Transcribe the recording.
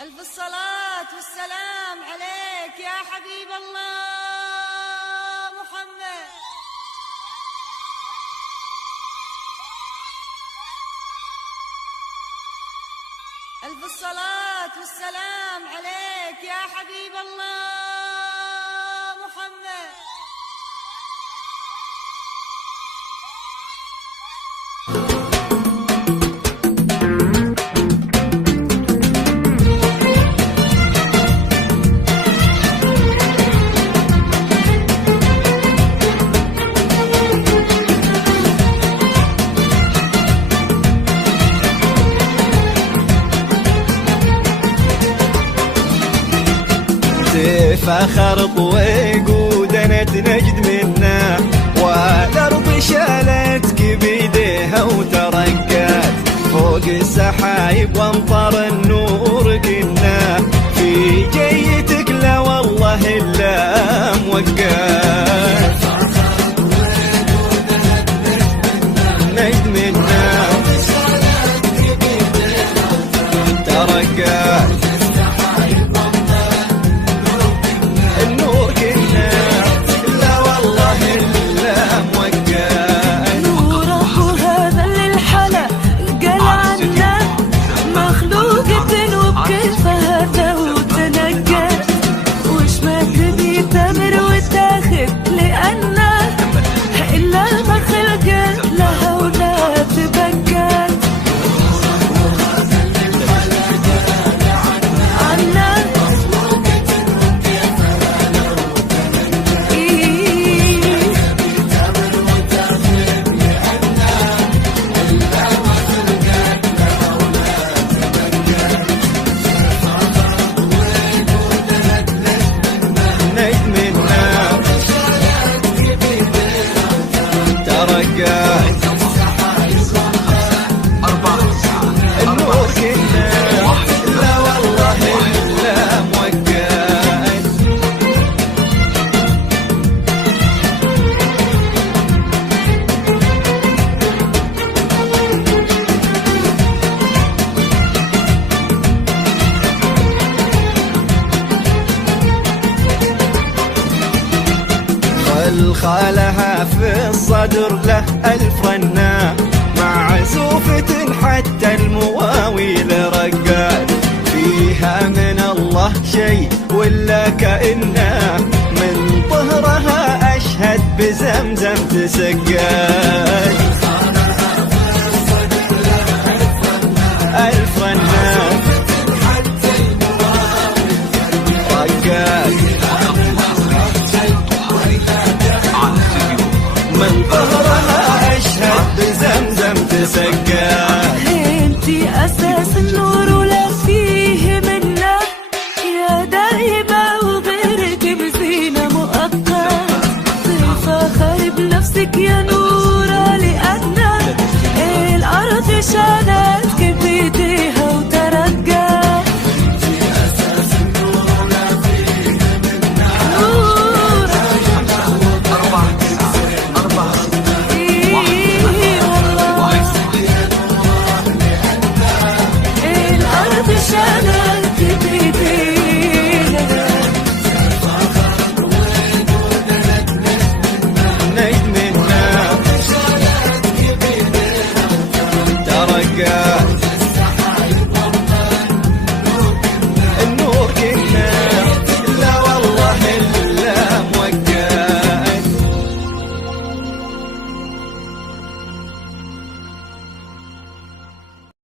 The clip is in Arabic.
ألف الصلاة والسلام عليك يا حبيب الله محمد. ألف الصلاة والسلام عليك يا حبيب الله محمد. فخر طويق ودنت نجد منا، والارض شالتك بيديها وترقات فوق السحايب وامطر النور كنا في جيتك، لا والله الا موقات نجد منا ترقات خالها في الصدر له ألف رنة معزوفة حتى المواويل رقات فيها من الله شيء ولا كأنه من طهرها أشهد بزمزم تسقات ألف رنة رقات من ظهرها أشهد بزمزم تسقى. انتي أساس النور ولا فيه منه، يا دايمة وغيرك بزينة مؤقت تفاخر بنفسك يا نورة، لأن الأرض شالتك بيديها وترقى. ترقى